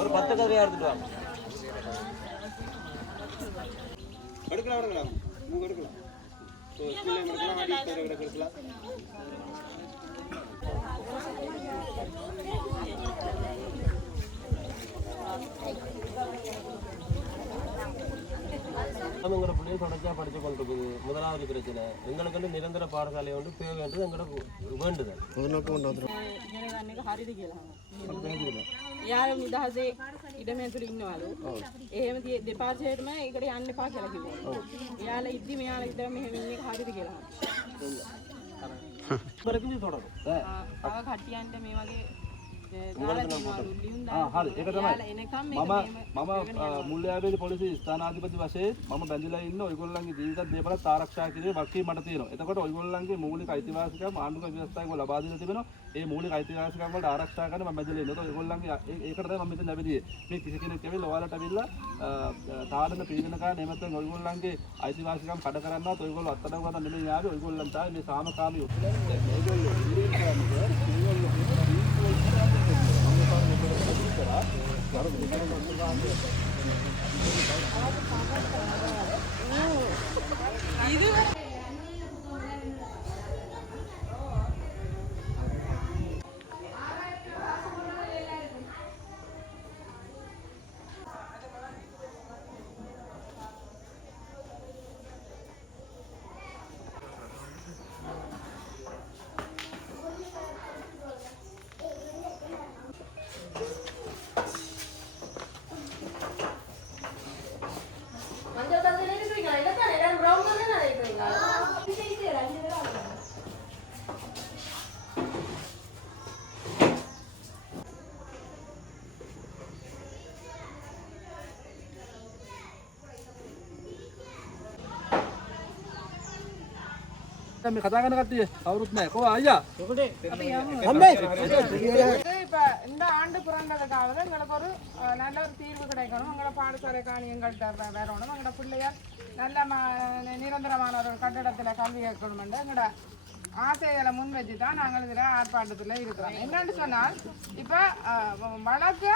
ஒரு 10 கதையா எடுத்துட்டு வாங்க. எடுக்கலாம் நீங்க எடுக்கலாம். ஸ்கூல்ல எடுக்கலாம், ஆடிட்டோரியம் எடுக்கலாம். நம்மங்கிற பிள்ளையை தொடர்ச்சியாக படித்து கொண்டிருக்குது. முதலாவது பிரச்சனை எங்களுக்கு நிரந்தர பாடசாலை வந்து தேவைன்றது எங்களுக்கு வேண்டுதல். යාර නිදහසේ ඉඩම ඇතුළේ ඉන්නවලු. එහෙම දෙපාර්ශ්වයටම ඒකට යන්න එපා කියලා කිව්වා. එයාලා ඉද්දි මෙයාලා ඉතින් මෙහෙම ඉන්නේ හරියද කියලා. කරකින් තොඩක. ආ කට්ටියන්ට මේ වගේ දාලා දෙනවා ලියුම් දාලා. හරි ඒක තමයි. මම මුල්යාවේදී පොලිසිය ස්ථානාධිපති වශයෙන් මම බැඳිලා ඉන්න ඔයගොල්ලන්ගේ ජීවිත දේපලත් ආරක්ෂා කිරීමේ වගකීම මට තියෙනවා. එතකොට ඔයගොල්ලන්ගේ මූලික අයිතිවාසිකම් ආණ්ඩුක ව්‍යවස්ථාවක ලබා දීලා තිබෙනවා. ඒ මූලික අයිතිවාසිකම් වලට ආරක්ෂා කරන්න මම බැඳිලා ඉන්නවා. ඔයගොල්ලන්ගේ ඒකට තමයි මම මෙතන ලැබෙන්නේ. මේ කිසි කෙනෙක් ඇවිල්ලා ඔයාලට ඇවිල්ලා තාඩන පීඩනකාර නැමෙතෙන් ඔයගොල්ලන්ගේ අයිතිවාසිකම් කඩ කරන්නවත් ඔයගොල්ලෝ අත්අඩංගු ගන්න නෙමෙයි ආවේ. ඔයගොල්ලන් තමයි මේ සාමකාමී ඔයගොල්ලෝ ඉරියන් කරන්නේ. ඔයගොල්ලෝ இது මේ කතා කරන කට්ටිය කවුරුත් නැහැ. කොහොම අයියා? இப்போ இந்த ஆண்டு பிறந்ததுக்காக எங்களுக்கு ஒரு நல்ல ஒரு தீர்வு கிடைக்கணும். எங்களை பாடசாலை காணி எங்கள்கிட்ட வரணும். எங்களோட பிள்ளையார் நல்ல நிரந்தரமான ஒரு கட்டிடத்தில் கல்வி கேட்கணும். எங்களோட ஆசைகளை முன் வச்சு தான் நாங்கள் இதில் ஆர்ப்பாட்டத்தில் இருக்கிறோம். என்னன்னு சொன்னால் இப்போ வழக்கை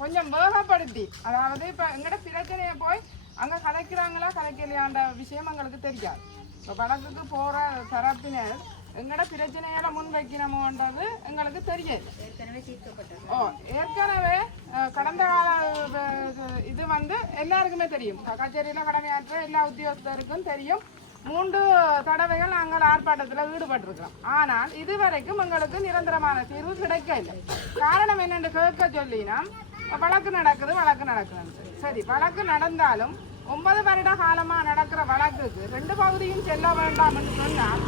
கொஞ்சம் வேகப்படுத்தி, அதாவது இப்போ எங்களோட பிரச்சனையை போய் அங்கே கலைக்கிறாங்களா கலைக்கலையான்ற விஷயம் எங்களுக்கு தெரியாது. இப்போ வழக்குக்கு போகிற தரப்பினர் எங்களோட பிரச்சனைகளை முன் வைக்கணுமோன்றது எங்களுக்கு தெரியாது. ஏற்கனவே கடந்த கால இது எல்லாருக்குமே தெரியும். கச்சேரியில் கடமையாற்ற எல்லா உத்தியோகத்தருக்கும் தெரியும். 3 தடவைகள் நாங்கள் ஆர்ப்பாட்டத்தில் ஈடுபட்டிருக்கிறோம். ஆனால் இதுவரைக்கும் எங்களுக்கு நிரந்தரமான தீர்வு கிடைக்கவில்லை. காரணம் என்னென்று கேட்க சொல்லினா வழக்கு நடக்குது. சரி, வழக்கு நடந்தாலும் 9 வருட காலமாக நடக்கிற வழக்குக்கு 2 பகுதியும் செல்ல வேண்டாம் என்று சொன்னால்,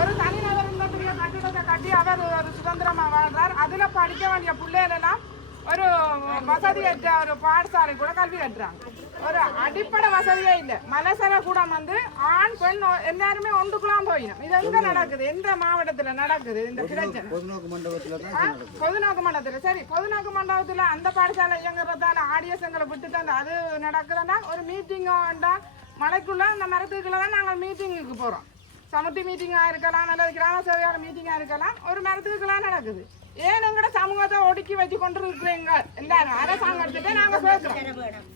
ஒரு தனிநபர் இந்த பெரிய கட்டிடத்தை கட்டி அவர் ஒரு சுதந்திரமாக வாழ்றார். அதில் படிக்க வேண்டிய பிள்ளைகளெல்லாம் ஒரு வசதியற்ற ஒரு பாடசாலை கூட கல்வி கட்டுறாங்க. ஒரு அடிப்படை வசதியே இல்லை. மலசர கூட ஆண் பெண் எல்லாருமே ஒன்றுக்குலாம் போயிடும். இது எங்க நடக்குது? எந்த மாவட்டத்தில் நடக்குது இந்த பிரச்சனை? பொதுநோக்கு மண்டபத்தில். சரி, பொதுநோக்கு மண்டபத்தில் அந்த பாடசாலை இயங்குறதால ஆடியன்ஸுங்களை விட்டு தான் அது நடக்குதுன்னா ஒரு மீட்டிங்கோ மலைக்குள்ள அந்த மரத்துக்குள்ள தான் நாங்கள் மீட்டிங்குக்கு போகிறோம். சமுத்தி மீட்டிங்காக இருக்கலாம், அல்லது கிராம சேவையாளர் மீட்டிங்காக இருக்கலாம். ஒரு மரத்துக்குலாம் நடக்குது. ஏன் எங்கட சமூகத்தை ஒடுக்கி வச்சு கொண்டு இருக்கிறீங்க? எல்லாரும் அரசாங்கத்திட்ட நாங்கள் பேசுகிறோம்.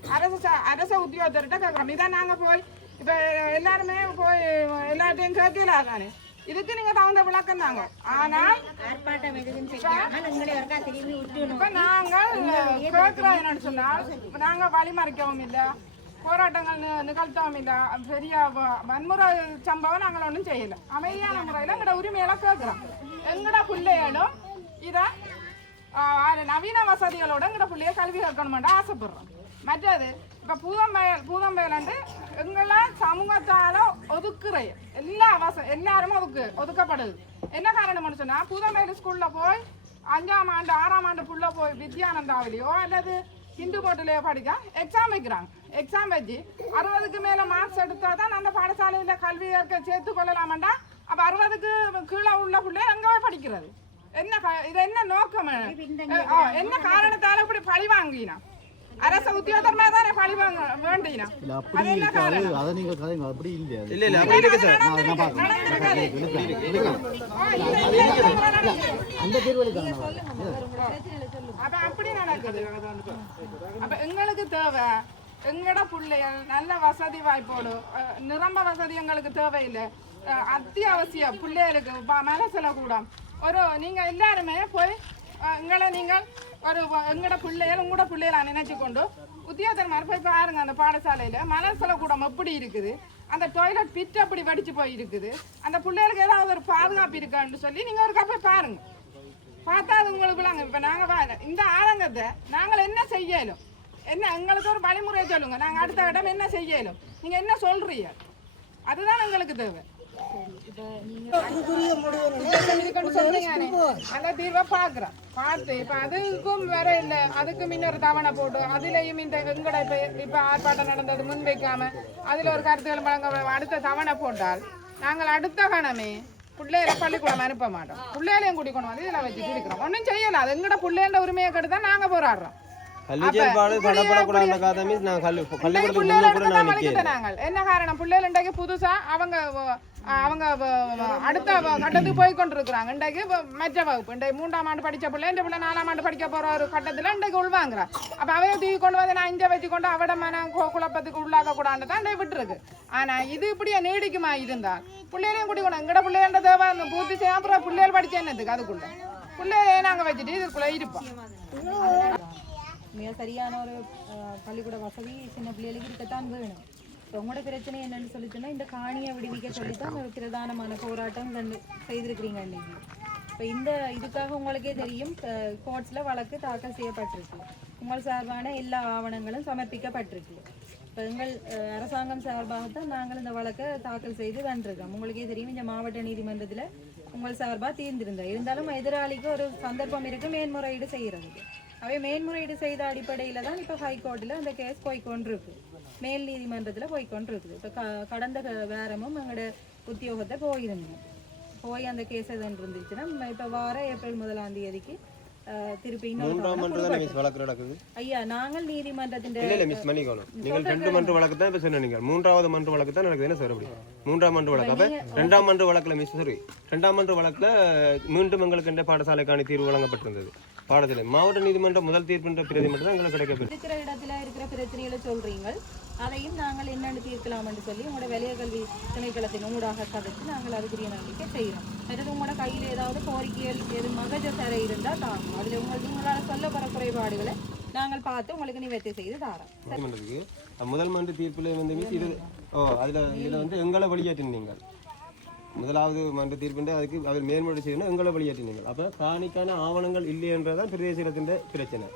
அரச உத்தியோகத்தர்கிட்ட கேட்குறோம். இதான் நாங்கள் போய் இப்போ எல்லாருமே போய் எல்லாத்தையும் கேட்கல தானே. இதுக்கு நீங்க தகுந்த விளக்கம் தாங்க. ஆனால் இப்போ நாங்கள் கேட்குறோம் என்னன்னு சொன்னால், நாங்க வழிமறிக்கவும் இல்லை, போராட்டங்கள் நிகழ்த்தவும் இல்லை, பெரிய வன்முறை சம்பவம் நாங்கள் ஒன்றும் செய்யலை. அமைதியான முறையில் எங்களோட உரிமையெல்லாம் கேட்குறோம். எங்கட பிள்ளைகளும் இதை நவீன வசதிகளோட எங்கட பிள்ளைய கல்வி கற்கணுமென்று ஆசைப்படுறோம். மற்றது இப்போ பூதம்பயல் எங்கெல்லாம் சமூகத்தால் ஒதுக்குற எல்லாரும் ஒதுக்கப்படுது. என்ன காரணம்னு சொன்னால், பூதம்பயல் ஸ்கூலில் போய் 5ஆம் ஆண்டு 6ஆம் ஆண்டு புள்ள போய் வித்யானந்தாவிலையோ அல்லது ஹிந்து போர்ட்டிலையோ படிக்க எக்ஸாம் வைக்கிறாங்க. எக்ஸாம் வச்சு 60க்கு மேலே மார்க்ஸ் எடுத்தால் தான் அந்த பாடசாலையில் கல்வியை சேர்த்து கொள்ளலாமாண்டா. அப்போ 60க்கு கீழே உள்ள பிள்ளை எங்கே போய் படிக்கிறது? என்ன இது என்ன நோக்கம்? என்ன காரணத்தால் இப்படி பழி வாங்கினா? அரசு உத்தியோகத்தரமா தானே பழி வாங்க வேண்டினா? அது என்ன காரணம்? அதை நீங்க கதைங்க அப்படி இல்லையா? இல்ல அப்படி இருக்கு சார். அந்த தீர்வு அப்ப அப்படி நடக்குது. அப்ப எங்களுக்கு தேவை எங்கட பிள்ளைகள் நல்ல வசதி வாய்ப்போடு நிரம்ப வசதி எங்களுக்கு தேவையில்லை. அத்தியாவசியம் பிள்ளைகளுக்கு மனசுல கூட ஒரு நீங்க எல்லாருமே போய் எங்களை நீங்கள் ஒரு எங்கட பிள்ளைகள் உங்களோட பிள்ளைகளை நினைச்சு கொண்டு உத்தியோகத்தர் போய் பாருங்க. அந்த பாடசாலையில மனசுல கூட எப்படி இருக்குது, அந்த டாய்லெட் பிட் அப்படி வடிச்சு போய் இருக்குது, அந்த பிள்ளைகளுக்கு ஏதாவது ஒரு பாதுகாப்பு இருக்கான்னு சொல்லி நீங்க ஒரு போய் பாருங்க. பார்த்தா அது உங்களுக்குள்ளாங்க. இப்போ நாங்கள் இந்த ஆரங்கத்தை நாங்கள் என்ன செய்யலும், என்ன எங்களுக்கு ஒரு வழிமுறையை சொல்லுங்க. நாங்கள் அடுத்த இடம் என்ன செய்யலும், நீங்கள் என்ன சொல்றீங்க, அதுதான் எங்களுக்கு தேவை. அந்த தீர்வை பார்க்குறோம். பார்த்து இப்போ அதுக்கும் வேற இல்லை, அதுக்கும் இன்னொரு தவணை போட்டு அதுலேயும் இந்த எங்கட இப்போ ஆர்ப்பாட்டம் நடந்தது முன்வைக்காம அதில் ஒரு கருத்துக்கள் வழங்க அடுத்த தவணை போட்டால் நாங்கள் அடுத்த கணமே பிள்ளைகளை பள்ளிக்கூடம் அனுப்ப மாட்டோம். பிள்ளைகளையும் கூட்டிக்கணும் வந்து இதில் வச்சுட்டு இருக்கிறோம். ஒன்றும் செய்யலாம். அது எங்கட பிள்ளைன்ற உரிமையை கெடுத்தா நாங்கள் போராடுறோம். என்ன காரணம்? பிள்ளைகள் இன்றைக்கு புதுசா அவங்க அடுத்த கட்டத்துக்கு போய் கொண்டிருக்கிறாங்க. இன்றைக்கு மற்ற வகுப்பு இன்றைக்கு 3ஆம் ஆண்டு படித்த பிள்ளை இந்த பிள்ளை 4ஆம் ஆண்டு படிக்க போற ஒரு கட்டத்தில் இன்றைக்கு உள்வாங்கிறா. அப்ப அவையை தூக்கி கொண்டு வந்து நான் இஞ்ச வச்சு கொண்டு அவட மன குழப்பத்துக்கு உள்ளாக்க கூடாது தான் இன்றைக்கு விட்டுருக்கு. ஆனா இது இப்படியே நீடிக்குமா இருந்தால் பிள்ளைகளையும் கூட்டிக்கணும். எங்கட பிள்ளைகள தேவை பூர்த்தி செய்ய அப்புறம் பிள்ளைகள் படிச்ச என்னதுக்கு? அதுக்குள்ள பிள்ளைகளே நாங்க வச்சுட்டு இதுக்குள்ள இருப்போம். மிக சரியான ஒரு பள்ளிக்கூட வசதி சின்ன பிள்ளைகளுக்கு இருக்கத்தான் வேணும். இப்போ உங்களோட பிரச்சனை என்னன்னு சொல்லிச்சுன்னா இந்த காணியை விடுவிக்க சொல்லித்தான் ஒரு பிரதானமான போராட்டம் செய்திருக்கிறீங்க இன்னைக்கு. இப்போ இந்த இதுக்காக உங்களுக்கே தெரியும் கோர்ட்ஸில் வழக்கு தாக்கல் செய்யப்பட்டிருக்கு. உங்கள் சார்பான எல்லா ஆவணங்களும் சமர்ப்பிக்கப்பட்டிருக்கு. இப்போ எங்கள் அரசாங்கம் சார்பாகத்தான் நாங்கள் இந்த வழக்கை தாக்கல் செய்து வென்றிருக்கோம். உங்களுக்கே தெரியும் இந்த மாவட்ட நீதிமன்றத்தில் உங்கள் சார்பாக தீர்ந்திருந்தோம். இருந்தாலும் எதிராளிக்கு ஒரு சந்தர்ப்பம் இருக்குது மேன்முறையீடு செய்கிறதுக்கு. அவை மேன்முறையீடு செய்த அடிப்படையில் தான் இப்போ ஹைகோர்ட்டில் அந்த கேஸ் போய்கொண்டிருக்கு, மேல் நீதிமன்றத்தில் போய்கொண்டிருக்குது. இப்போ கடந்த வாரமும் எங்களோட உத்தியோகத்தை போய் அந்த கேஸ் எதுன்னு இருந்துச்சுன்னா இப்போ வார ஏப்ரல் 1ஆம் தேதிக்கு திருப்பி ஐயா நாங்கள் நீதிமன்றத்தின் நீங்கள் 2 மன்ற வழக்கு தான் இப்போ சொன்னீங்க. 3வது மன்ற வழக்கு தான் நடக்குது. என்ன சார் அப்படி 3ஆம் மன்ற வழக்கு? அப்போ 2ஆம் மன்ற வழக்கில் மிஸ் சாரி 2ஆம் மன்ற வழக்கில் மீண்டும் எங்களுக்கு இந்த பாடசாலைக்கான தீர்வு வழங்கப்பட்டிருந்தது. பாடத்திலே மாவட்ட நீதிமன்றம் முதல் தீர்ப்புன்ற பிரதி மட்டும் தான் எங்களுக்கு கிடைக்கப்படும். இருக்கிற இடத்துல இருக்கிற பிரச்சனைகளை சொல்றீங்க, அதையும் நாங்கள் என்னென்னு தீர்க்கலாம்னு சொல்லி உங்களோட வெளிய கல்வி திணைக்களத்தின் ஊடாக கதைச்சு நாங்கள் அதுக்குரிய நம்பிக்கை செய்கிறோம். அதாவது உங்களோட கையில் ஏதாவது கோரிக்கைகள் எது மகஜ தர இருந்தால் தாங்கும். அதில் உங்களால் சொல்லப்படுற குறைபாடுகளை நாங்கள் பார்த்து உங்களுக்கு நிவர்த்தி செய்து தாரோம். முதல் மன்ற தீர்ப்பில் வந்து இது அதில் வந்து எங்களை வழியாற்றினீங்க. முதலாவது மன்ற தீர்ப்புண்டு அதுக்கு அவர் மேன்முறை செய்யணும், எங்களை வழியாற்றினீங்க. அப்போ காணிக்கான ஆவணங்கள் இல்லை என்றதான் பிரதேசத்தின் பிரச்சனை.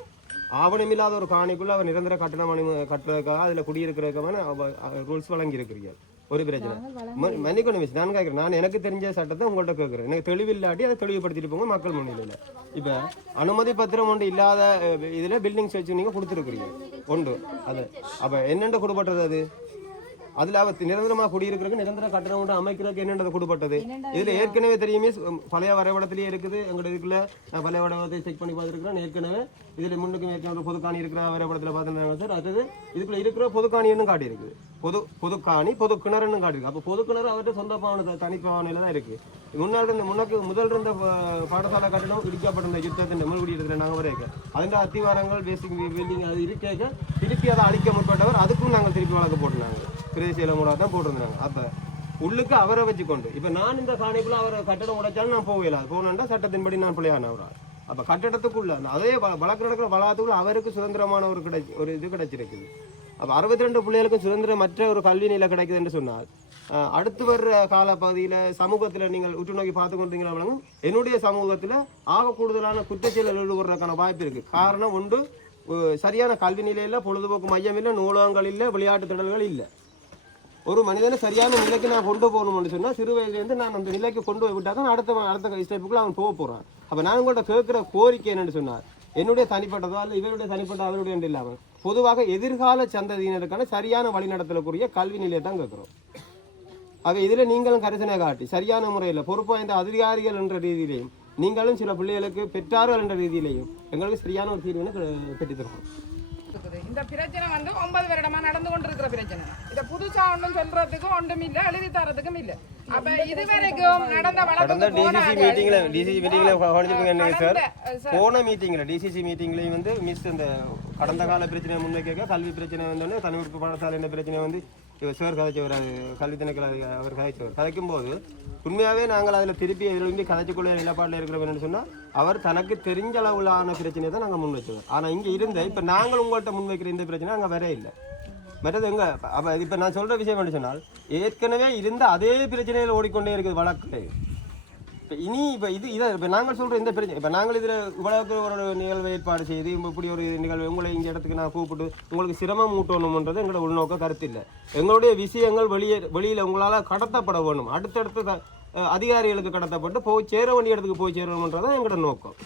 ஆவணம் இல்லாத ஒரு காணிக்குள்ள அவர் நிரந்தர கட்டணம் கட்டுறதுக்காக அதில் குடியிருக்கிறதுக்கான ரூல்ஸ் வழங்கி இருக்கிறீர்கள். ஒரு பிரச்சனை மன்னிக்கணும் மிஸ், நான் கேட்குறேன். நான் எனக்கு தெரிஞ்ச சட்டத்தை உங்கள்கிட்ட கேட்குறேன். எனக்கு தெளிவில்லாட்டி அதை தெளிவுபடுத்திட்டு போங்க மக்கள் முன்னிலையில். இப்போ அனுமதி பத்திரம் ஒன்று இல்லாத இதில் பில்டிங்ஸ் வச்சு நீங்கள் கொடுத்துருக்குறீங்க ஒன்று. அது அப்போ என்னென்ன கொடுப்பட்டது? அது அதில் அவர் நிரந்தரமாக குடியிருக்கிறதுக்கு நிரந்தர கட்டணம் ஒன்று அமைக்கிறதுக்கு என்னென்றது கொடுப்பட்டது? இதில் ஏற்கனவே தெரியுமே பழைய வரைபடத்திலேயே இருக்குது. எங்களோட இதுக்குள்ள நான் பழைய வரைபடத்தை செக் பண்ணி பார்த்துருக்கிறேன். ஏற்கனவே இதில் முன்னுக்கு ஏற்கனவே பொதுக்காணி இருக்கிற வரைபடத்தில் பார்த்துருந்தாங்க சார். அடுத்தது இதுக்குள்ள இருக்கிற பொதுக்காணின்னு காட்டியிருக்குது. பொதுக்காணி பொது கிணறுன்னு காட்டியிருக்கு. அப்போ பொது கிணறு அவர்கிட்ட சொந்த பாவனை தனிப்பாவனையில் தான் இருக்குது. முதல் இருந்த பாடசாலை கட்டணம் இடிக்கப்பட்டிருந்த யுத்தத்தின் முள்குடியிடத்தில் நாங்கள் வரைக்க அதில் அத்திவாரங்கள் பேசிக் பில்டிங் அது இருக்க திருப்பி அதை அழிக்க முற்பட்டவர் அதுக்கும் நாங்கள் திருப்பி வழக்கு போட்டுருந்தாங்க. பிரதேசியில் மூடாக தான் போட்டிருந்தாங்க. அப்போ உள்ளுக்கு அவரை வச்சுக்கொண்டு இப்போ நான் இந்த காணிக்குள்ள அவரை கட்டடம் உடைச்சாலும் நான் போகல. போனேன்டா சட்டத்தின்படி நான் பிள்ளையான அவரால். அப்போ கட்டடத்துக்குள்ள அதே வழக்கு நடக்கிற வளாகத்துக்குள்ள அவருக்கு சுதந்திரமான ஒரு இது கிடைச்சிருக்குது. அப்போ 62 பிள்ளைகளுக்கும் சுதந்திரம் மற்ற ஒரு கல்வி நிலை கிடைக்குது என்று சொன்னால் அடுத்து வர்ற காலப்பகுதியில் சமூகத்தில் நீங்கள் உற்று நோக்கி பார்த்து கொண்டீங்கன்னா என்னுடைய சமூகத்தில் ஆக கூடுதலான குற்றச்செயலில் ஈடுபடுறதுக்கான வாய்ப்பு இருக்குது. காரணம் ஒன்று, சரியான கல்வி நிலையில் பொழுதுபோக்கு மையம் இல்லை, நூலகங்கள் இல்லை, விளையாட்டு திடல்கள் இல்லை. ஒரு மனிதனை சரியான நிலைக்கு நான் கொண்டு போகணும்னு சொன்னால் சிறு வயதுலேருந்து நான் அந்த நிலைக்கு கொண்டு போய் விட்டால் தான் அடுத்த ஸ்டெப்புக்குள்ள அவன் போக போகிறான். அப்போ நான் உங்கள்கிட்ட கேட்குற கோரிக்கை என்னன்னு சொன்னார், என்னுடைய தனிப்பட்டதோ அல்ல இவருடைய தனிப்பட்ட அவருடைய என்று இல்லாமல் பொதுவாக எதிர்கால சந்ததியினருக்கான சரியான வழிநடத்தலுக்குரிய கல்வி நிலையை தான் கேட்குறோம். ஆக இதில் நீங்களும் கரிசனை காட்டி சரியான முறையில் பொறுப்பு வாய்ந்த அதிகாரிகள் என்ற ரீதியிலையும் நீங்களும் சில பிள்ளைகளுக்கு பெற்றார்கள் என்ற ரீதியிலையும் எங்களுக்கு சரியான ஒரு தீர்வினை பெற்றுத்தரணும். இந்த பிரச்சனை வந்து 9 வருடமா நடந்து கொண்டிருக்கிற பிரச்சனை. இதை புதுசா ஒன்றும் சொல்றதுக்கு ஒன்றும் இல்லை, எழுதி தரதுக்கும் இல்லை. அப்ப இதுவரைக்கும் நடந்த போன மீட்டிங்ல டிசிசி மீட்டிங்லயும் வந்து மிஸ் இந்த கடந்த கால பிரச்சனை முன்வைக்க கல்வி பிரச்சனை வந்தோடனே தனி உறுப்பு பாடசாலை பிரச்சனை வந்து சார் கதைச்சவர், கல்வி திணைக்கள அவர் கதைச்சவர் கதைக்கும் போது உண்மையாகவே நாங்கள் அதில் திருப்பி எதிர்த்து கதைச்சிக்குள்ள நிலப்பாட்டில் இருக்கிறவன்னு சொன்னால் அவர் தனக்கு தெரிஞ்ச அளவுலான பிரச்சனையை தான் நாங்கள் முன் வச்சோம். ஆனால் இங்கே இருந்த இப்போ நாங்கள் உங்கள்கிட்ட முன்வைக்கிற இந்த பிரச்சனை அங்கே வரே இல்லை. மற்றது எங்க அப்போ இப்போ நான் சொல்கிற விஷயம் என்ன சொன்னால் ஏற்கனவே இருந்த அதே பிரச்சனையில் ஓடிக்கொண்டே இருக்குது வழக்கு. இப்போ இனி இப்போ நாங்கள் சொல்கிற இந்த பிரச்சனை இப்போ நாங்கள் இதில் இவ்வளவுக்கு ஒரு நிகழ்வு ஏற்பாடு செய்து இப்படி ஒரு நிகழ்வு உங்களை இந்த இடத்துக்கு நான் கூப்பிட்டு உங்களுக்கு சிரமம் ஊட்டணும்ன்றது எங்களோட உள்நோக்க கருத்து இல்லை. எங்களுடைய விஷயங்கள் வெளியில் உங்களால் கடத்தப்பட வேணும், அடுத்தடுத்த அதிகாரிகளுக்கு கடத்தப்பட்டு போய் சேர வேண்டிய இடத்துக்கு போய் சேரணுன்றதான் எங்களோட நோக்கம்.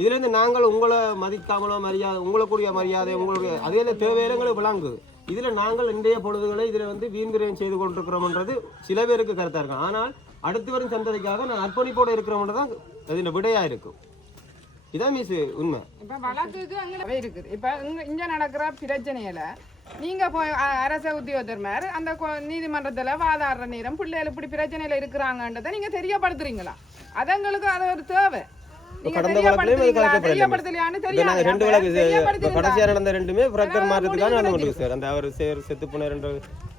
இதுலேருந்து நாங்கள் உங்களை மதிக்காமலோ மரியாதை உங்களுக்குரிய மரியாதை உங்களுடைய அதில் தேவையிடங்களை விளங்குது. இதில் நாங்கள் இன்றைய பொழுதுகளை இதில் வந்து வீண்விரயம் செய்து கொண்டிருக்கிறோம்ன்றது சில பேருக்கு கருத்தாக இருக்கும். ஆனால் அடுத்து வரும் சந்ததிக்காக நான் அர்ப்பணிப்போடு இருக்கிறோம்ன்றது தான் அது விடையாக இருக்கும். இதான் மிஸ் உண்மை. இப்போ வழக்குக்கு அங்கே இருக்குது. இப்போ இங்கே நடக்கிற பிரச்சனையில் நீங்கள் போய் அரச உத்தியோகத்தர் மாதிரி அந்த நீதிமன்றத்தில் வாதாடுற நேரம் பிள்ளைகள் இப்படி பிரச்சனையில் இருக்கிறாங்கன்றதை நீங்கள் தெரியப்படுத்துறீங்களா? அது எங்களுக்கு அது ஒரு தேவை. கடந்த கடைசியா நடந்த ரெண்டுமே ஃப்ராக்சர் மாற்றத்துக்காக நடந்து கொண்டு சார். அந்த அவர் செத்து போன ரெண்டு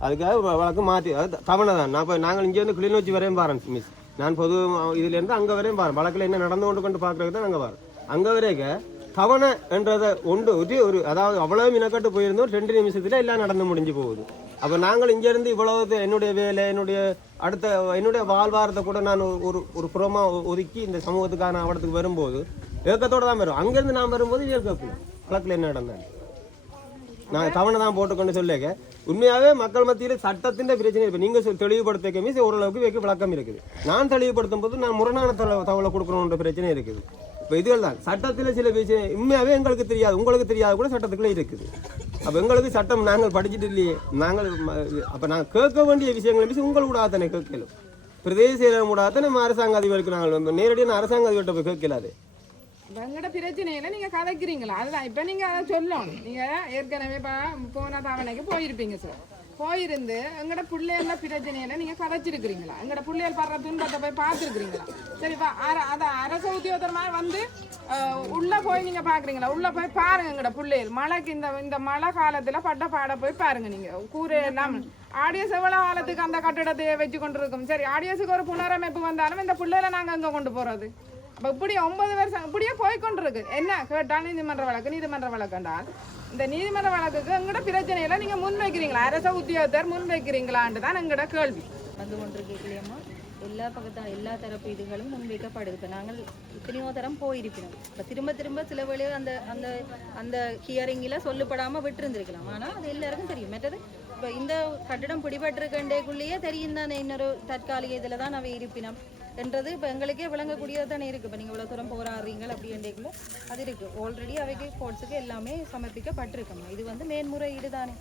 அதுக்காக வழக்கு மாற்றி தவணை தான். நாங்கள் இங்கே வந்து கிளிநொச்சி வரையும் பாருன் மிஸ். நான் பொது இதுலேருந்து அங்கே வரையும் பாருன் வழக்கில் என்ன நடந்து கொண்டு பார்க்கறதுக்கு தான் நாங்கள் பாருன். அங்கே வரைக்க தவணை என்றதை ஒரு அதாவது அவ்வளோ மினக்கட்டு போயிருந்தோம் 2 நிமிஷத்தில் எல்லாம் நடந்து முடிஞ்சு போகுது. அப்போ நாங்கள் இங்கேருந்து இவ்வளவு என்னுடைய வேலை என்னுடைய வாழ்வாரத்தை கூட நான் ஒரு புறமாக ஒதுக்கி இந்த சமூகத்துக்கான அவடத்துக்கு வரும்போது ஏக்கத்தோடு தான் வரும். அங்கேருந்து நான் வரும்போது கேட்கணும் வழக்கில் என்ன நடந்தேன் நான் தவணை தான் போட்டுக்கொண்டு சொல்லிக்க. உண்மையாகவே மக்கள் மத்தியில் சட்டத்தின் பிரச்சனை இப்போ நீங்கள் தெளிவுபடுத்த மீஸ் ஓரளவுக்கு வைக்க விளக்கம் இருக்குது. நான் தெளிவுபடுத்தும் போது நான் முரணான தகவலை கொடுக்கணுன்ற பிரச்சனை இருக்குது. இப்போ இதுகள் தான் சட்டத்தில் சில விஷயம் உண்மையாகவே எங்களுக்கு தெரியாது, உங்களுக்கு தெரியாது கூட சட்டத்துக்குள்ளே இருக்குது. அப்போ எங்களுக்கு சட்டம் நாங்கள் படிச்சுட்டு இல்லையே நாங்கள் அப்போ நாங்கள் கேட்க வேண்டிய விஷயங்களை மீஸ் உங்களுக்கு கூட தானே கேட்கலும். பிரதேச கூடாத நம்ம அரசாங்க அதிபருக்கு நாங்கள் நேரடியாக அரசாங்க அதிபர்கிட்ட போய் கேட்கலாது. எங்கட பிரச்சனையில நீங்க கதைக்கிறீங்களா? அதுதான் இப்ப நீங்க அதை சொல்லணும். நீங்க ஏற்கனவே போன தவணைக்கு போயிருப்பீங்க சார். போயிருந்து எங்கட பிள்ளைகள பிரச்சனையில நீங்க கதைச்சிருக்கிறீங்களா? எங்கட பிள்ளைகள் படுற துன்பத்தை போய் பார்த்துருக்கிறீங்களா? சரிப்பா, அதை அரச உத்தியோகத்தர் மாதிரி வந்து உள்ள போய் நீங்க பாக்குறீங்களா? உள்ள போய் பாருங்க எங்கட பிள்ளைகள் மழைக்கு இந்த மழை காலத்துல பட்ட பாட போய் பாருங்க. நீங்க கூரை எல்லாம் ஆடியஸ் எவ்வளவு காலத்துக்கு அந்த கட்டிடத்தை வச்சு கொண்டு இருக்கும். சரி, ஆடியஸுக்கு ஒரு புனரமைப்பு வந்தாலும் இந்த பிள்ளைகளை நாங்க எங்க கொண்டு போறது? அப்போ இப்படி 9 வருஷம் இப்படியே போய்கொண்டிருக்கு. என்ன கேட்டால் நீதிமன்ற வழக்கு என்றால் இந்த நீதிமன்ற வழக்குக்கு எங்கட பிரச்சனையில நீங்க முன்வைக்கிறீங்களா? அரச உத்தியோகத்தர் முன்வைக்கிறீங்களான்னு தான் எங்கட கேள்வி வந்து கொண்டிருக்கலையம்மா. எல்லா பக்கத்தான எல்லா தரப்பு இதுகளும் முன்வைக்கப்படுது. இப்போ நாங்கள் இத்தனையோ தரம் போயிருக்கணும். இப்போ திரும்ப சில வேளையில் அந்த அந்த ஹியரிங்கில் சொல்லப்படாமல் விட்டுருந்துருக்கலாம். ஆனால் அது எல்லாருக்கும் தெரியும். மற்றது இப்போ இந்த கட்டிடம் பிடிபட்டிருக்கண்டேக்குள்ளேயே தெரியும் தானே இன்னொரு தற்காலிக இதில் தான் அவை இருப்பினம் என்றது இப்போ எங்களுக்கே விளங்கக்கூடியது தானே இருக்குது. இப்போ நீங்கள் இவ்வளோ தூரம் போராடுறீங்க அப்படின்றக்குள்ள அது இருக்குது. ஆல்ரெடி அவைக்கு கோர்ட்ஸுக்கு எல்லாமே சமர்ப்பிக்கப்பட்டிருக்கோம். இது வந்து மேன்முறையீடு தானே.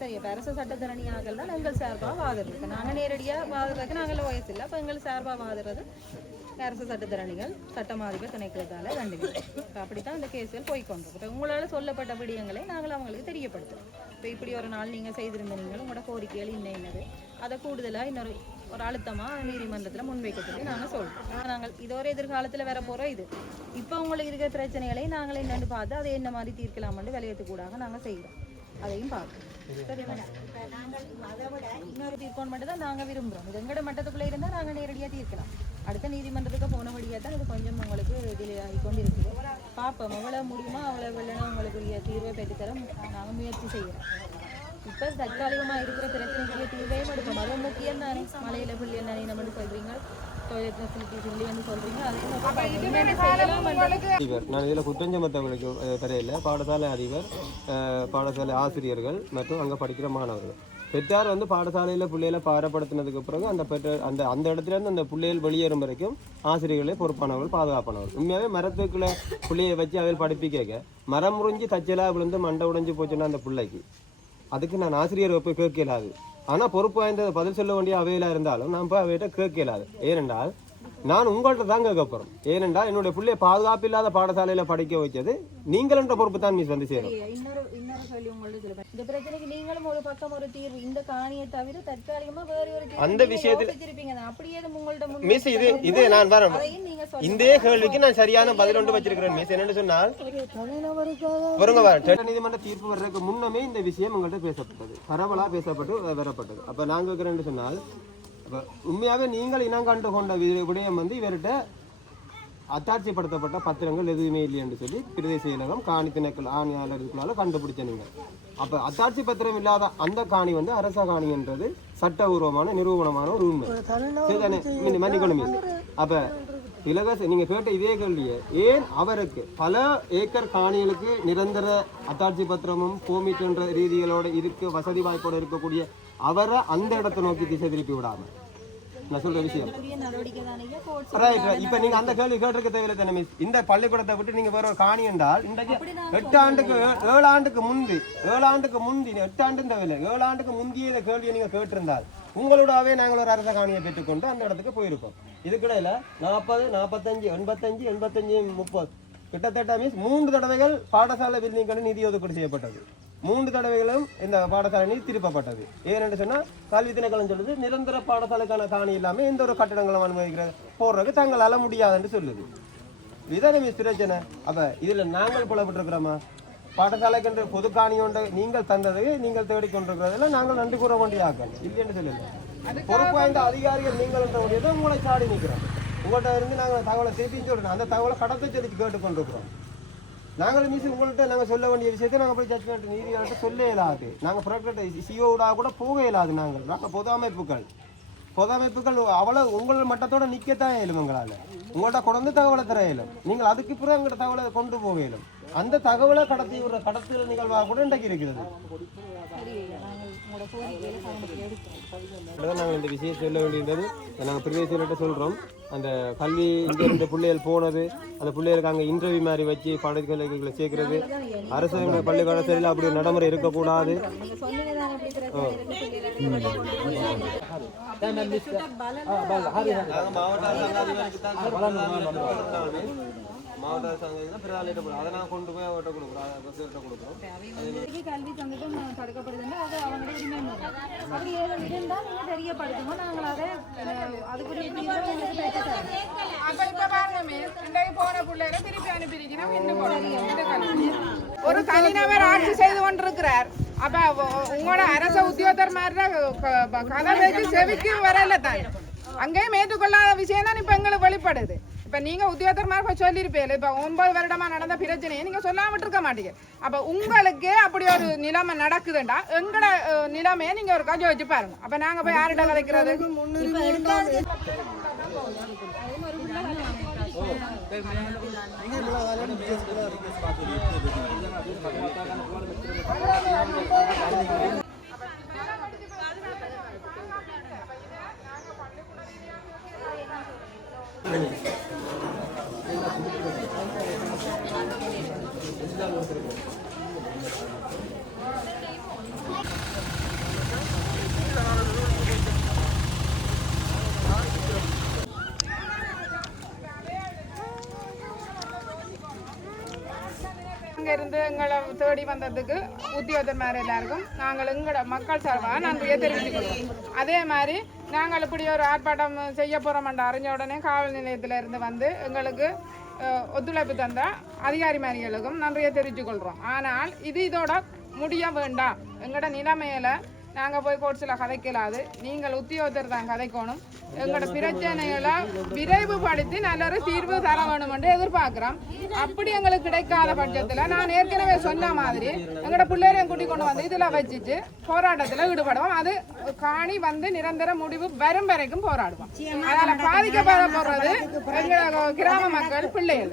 சரி, இப்போ அரசு சட்டத்தரணியாகல் தான் எங்கள் சார்பாக வாதிடுறது. இப்போ நாங்கள் நேரடியாக வாதிடுறதுக்கு நாங்கள் வயசு இல்லை. அப்போ எங்கள் சார்பாக வாதிடுறது அரசு சட்டத்தரணிகள் சட்டமாதிபர் திணைக்களத்தால் தண்டிகள். இப்போ அப்படி தான் இந்த கேஸுகள் போய்கொண்டிருக்கு. இப்போ உங்களால் சொல்லப்பட்ட விடயங்களை நாங்கள் அவங்களுக்கு தெரியப்படுத்துகிறோம். இப்போ இப்படி ஒரு நாள் நீங்கள் செய்திருந்த நீங்கள் உங்களோட கோரிக்கைகள் என்னது அதை கூடுதலாக ஒரு அழுத்தமாக நீதிமன்றத்தில் முன்வைக்க சொல்லி நாங்கள் சொல்கிறோம். நாங்கள் இதோட எதிர்காலத்தில் வர போகிறோம். இப்போ உங்களுக்கு இருக்கிற பிரச்சனைகளை நாங்கள் என்னென்னு பார்த்து அதை என்ன மாதிரி தீர்க்கலாம்னு விளையத்துக்கூடாக நாங்கள் செய்கிறோம். அதையும் பார்க்கணும். சரி மேடம், நாங்கள் அதை விட இன்னொரு தீர்க்கணும் மட்டும் தான் நாங்கள் விரும்புகிறோம். இது எங்களோட மட்டத்துக்குள்ளே இருந்தால் நாங்கள் நேரடியாக தீர்க்கலாம். அடுத்த நீதிமன்றத்துக்கு போனபடியாக தான் இது கொஞ்சம் உங்களுக்கு டிலே ஆகி கொண்டு இருக்குது. பார்ப்போம் எவ்வளோ முடியுமோ அவ்வளோ வெள்ளனா உங்களுக்கு தீர்வை பெற்றுத்தர நாங்கள் முயற்சி செய்கிறோம். இப்போ தற்காலிகமாக இருக்கிற பிரச்சனைக்குரிய தீர்வையும் எடுப்போம். அது முக்கியம் தானே. மலையில் பிள்ளைகள் தானே நம்ம சொல்கிறீங்க, டாய்லெட் ஃபெசிலிட்டிஸ் இல்லைன்னு சொல்கிறீங்க. நான் இதில் குற்றஞ்சமத்தவர்களுக்கு தரையில் பாடசாலை அதிபர், பாடசாலை ஆசிரியர்கள் மற்றும் அங்கே படிக்கிற மாணவர்கள் பெற்றார் வந்து பாடசாலையில் பிள்ளைகளை பாரப்படுத்தினதுக்கு பிறகு அந்த அந்த இடத்துல இருந்து அந்த பிள்ளைகள் வெளியேறும் வரைக்கும் ஆசிரியர்களே பொறுப்பானவர்கள் பாதுகாப்பானவர்கள். உண்மையாகவே மரத்துக்குள்ள பிள்ளையை வச்சு அவையில் படிப்பிக்க மரம் முறிஞ்சு தச்சலா விழுந்து மண்டை உடைஞ்சு போச்சுன்னா அந்த பிள்ளைக்கு அதுக்கு நான் ஆசிரியர் போய் கேட்க இயலாது. ஆனால் பொறுப்பு வாய்ந்த பதில் சொல்ல வேண்டிய அவையிலாக இருந்தாலும் நான் போய் அவையிட்ட கேட்க இயலாது. ஏனென்றால் நான் உங்கள்கிட்ட தான் கேட்க போகிறோம். ஏனென்றால் என்னுடைய பிள்ளையை பாதுகாப்பு இல்லாத பாடசாலையில் படிக்க வச்சது நீங்கள் என்ற பொறுப்பு தான் மிஸ் வந்து சேரும். இன்னொரு சொல்லி உங்களுக்கு இந்த பிரச்சனைக்கு நீங்களும் ஒரு பக்கம் ஒரு தீர்வு இந்த காணியை தவிர தற்காலிகமா வேற ஒரு அந்த விஷயத்தில் அப்படியே உங்கள்ட்ட மிஸ் இது நான் வரேன் இந்த கேள்விக்கு நான் சரியான பதில் ஒன்று வச்சிருக்கிறேன் மிஸ். என்னென்னு சொன்னால் நீதிமன்ற தீர்ப்பு வர்றதுக்கு முன்னமே இந்த விஷயம் உங்கள்கிட்ட பேசப்பட்டது, பரவலாக பேசப்பட்டு வரப்பட்டது. அப்போ நான் கேட்குறேன்னு சொன்னால் உண்மையாகவே நீங்கள் இனம் கண்டு கொண்ட விடயம் வந்து இவர்கிட்ட அத்தாட்சிப்படுத்தப்பட்ட பத்திரங்கள் எதுவுமே இல்லை என்று சொல்லி பிரதேச செயலகம் காணி திணைக்கள் ஆணையாளர்களால் கண்டுபிடிச்ச நீங்கள். அப்போ அத்தாட்சி பத்திரம் இல்லாத அந்த காணி வந்து அரச காணின்றது சட்டபூர்வமான நிரூபணமான ஒரு உண்மை. சரிதானே? மன்னிக்கணும். அப்போ இலகஸ் நீங்கள் கேட்ட இதே கேள்வியை ஏன் அவருக்கு பல ஏக்கர் காணிகளுக்கு நிரந்தர அத்தாட்சி பத்திரமும் கோமிட் என்ற ரீதிகளோடு வசதி வாய்ப்போடு இருக்கக்கூடிய அவரை அந்த இடத்தை நோக்கி திசை திருப்பி விடாம நான் சொல்ற விஷயம் ரைட். இப்ப நீங்க அந்த கேள்வி கேட்டிருக்க தேவையில்லை தானே மிஸ். இந்த பள்ளிக்கூடத்தை விட்டு நீங்க வேற ஒரு காணி என்றால் இன்றைக்கு 8 ஆண்டுக்கு முந்தி 8 ஆண்டு தேவையில்லை 7 ஆண்டுக்கு முந்தைய இந்த கேள்வியை நீங்க கேட்டிருந்தால் உங்களோடவே நாங்கள் ஒரு அரச காணியை பெற்றுக்கொண்டு அந்த இடத்துக்கு போயிருக்கோம். இதுக்கிடையில 40, 45, 85, 85, 30 கிட்டத்தட்ட மீன்ஸ் 3 தடவைகள் பாடசாலை பில்டிங் நிதி ஒதுக்கீடு செய்யப்பட்டது. 3 தடவைகளும் இந்த பாடசாலை நீதி திருப்பப்பட்டது. ஏன்னு சொன்னால் கல்வி திணைக்களம் சொல்லுது நிரந்தர பாடசாலைக்கான காணி இல்லாமல் எந்த ஒரு கட்டடங்களும் அனுமதிக்கிறது போடுறதுக்கு தங்களால முடியாதுன்னு சொல்லுது. இதான மிஸ் பிரச்சனை. அப்போ இதில் நாங்கள் புலப்பட்டிருக்கிறோமா? பாடசாலைக்கு பொது காணி ஒன்றை நீங்கள் தந்தது நீங்கள் தேடிக்கொண்டிருக்கிறதுல நாங்கள் நன்றி கூற வேண்டிய ஆக்கள் இல்லைன்னு சொல்லுங்க. பொறுப்பு வாய்ந்த அதிகாரிகள் நீங்கள் என்றதை உங்களை சாடி நிற்கிறோம். உங்கள்கிட்ட இருந்து நாங்கள் தகவலை திருப்பின்னு சொல்கிறோம். அந்த தகவலை கடத்தை சொல்லி கேட்டுக்கொண்டிருக்கிறோம். நாங்கள் மிஸ் உங்கள்கிட்ட நாங்கள் சொல்ல வேண்டிய விஷயத்தை நாங்கள் போய் ஜட்ஜ்மெண்ட் நீதியாளர்கிட்ட சொல்ல இயலாது. நாங்கள் ப்ராக்டிஸ் சிஓடாக கூட போக இயலாது. நாங்கள் பொது அமைப்புகள் அவ்வளோ உங்கள் மட்டத்தோட நிற்கத்தான் இயலும். எங்களால் உங்கள்கிட்ட கொண்டு தகவலை தர இயலும். நீங்கள் அதுக்கு பிறகு எங்கள்கிட்ட தகவலை கொண்டு போக இயலும். அந்த தகவலை கடத்தி விடுற கடத்துகிற நிகழ்வாக கூட இன்றைக்கு இருக்கிறது. நாங்கள் இந்த விஷயம் சொல்ல வேண்டியது நாங்கள் பிரதேசத்தை சொல்கிறோம். அந்த கல்வி இங்கே இருந்த பிள்ளைகள் போனது அந்த பிள்ளைகளுக்கு அங்கே இன்டர்வியூ மாதிரி வச்சு பாடசாலைகளை சேர்க்கறது அரசு பள்ளிக்கூட சரியில் அப்படி ஒரு நடைமுறை இருக்கக்கூடாது. மாவட்ட சங்கம் அதை நான் கொண்டு போய் அவர்கிட்ட கொடுக்குறோம். கல்வி சங்கத்தும் தடுக்கப்படுதுன்னா அது அவங்களுடைய உரிமை. அப்படி ஏதாவது இருந்தால் நீங்கள் தெரியப்படுத்துமோ நாங்கள் அதை அதுக்குரிய போன பிள்ளைகளை திருப்பி அனுப்பியிருக்கிறோம். ஒரு தனிநபர் ஆட்சி செய்து கொண்டிருக்கிறார். அப்ப உங்களோட அரச உத்தியோகத்தர் மாதிரி கதை வச்சு செவிக்கு வரல தான் அங்கேயும் ஏற்றுக்கொள்ளாத விஷயம் தான் இப்ப எங்களுக்கு வெளிப்படுது. இப்ப நீங்க உத்தியோகத்தர்மார் சொல்லியிருப்பீங்க இப்ப 9 வருடமா நடந்த பிரச்சனையை நீங்க சொல்லாம இருக்க மாட்டீங்க. அப்ப உங்களுக்கு அப்படி ஒரு நிலைமை நடக்குதுண்டா எங்கட நிலைமையை நீங்க ஒரு கஜ வச்சு பாருங்க. அப்ப நாங்க போய் யார்கிட்ட கதைக்கிறது? இருந்து எங்களை தேடி வந்ததுக்கு உத்தியோகத்தர் எல்லாருக்கும் நாங்கள் எங்களோட மக்கள் சார்பாக நன்றியை தெரிவித்துக்கொள்வோம். அதே மாதிரி நாங்கள் இப்படி ஒரு ஆர்ப்பாட்டம் செய்ய போகிறோம்ன்ற அறிஞ்ச உடனே காவல் நிலையத்தில் இருந்து வந்து எங்களுக்கு ஒத்துழைப்பு தந்த அதிகாரிமாரிகளுக்கும் நன்றியை தெரிவித்துக்கொள்கிறோம். ஆனால் இதோட முடிய வேண்டாம். எங்களோட நிலைமையில நாங்கள் போய் கோர்ட்ஸில் கதைக்கலாது. நீங்கள் உத்தியோகத்தர் தான் கதைக்கணும். எங்களோட பிரச்சனைகளை விரைவுபடுத்தி நல்ல ஒரு தீர்வு தர வேணும் என்று எதிர்பார்க்கிறோம். அப்படி எங்களுக்கு கிடைக்காத பட்சத்தில் நான் ஏற்கனவே சொன்ன மாதிரி எங்களோட பிள்ளைகளையும் கூட்டிக் கொண்டு வந்து இதில் வச்சுட்டு போராட்டத்தில் ஈடுபடுவோம். அது காணி வந்து நிரந்தர முடிவு வரும் வரைக்கும் போராடுவோம். அதனால் பாதிக்கப்பட போறது எங்களோட கிராம மக்கள் பிள்ளைகள்.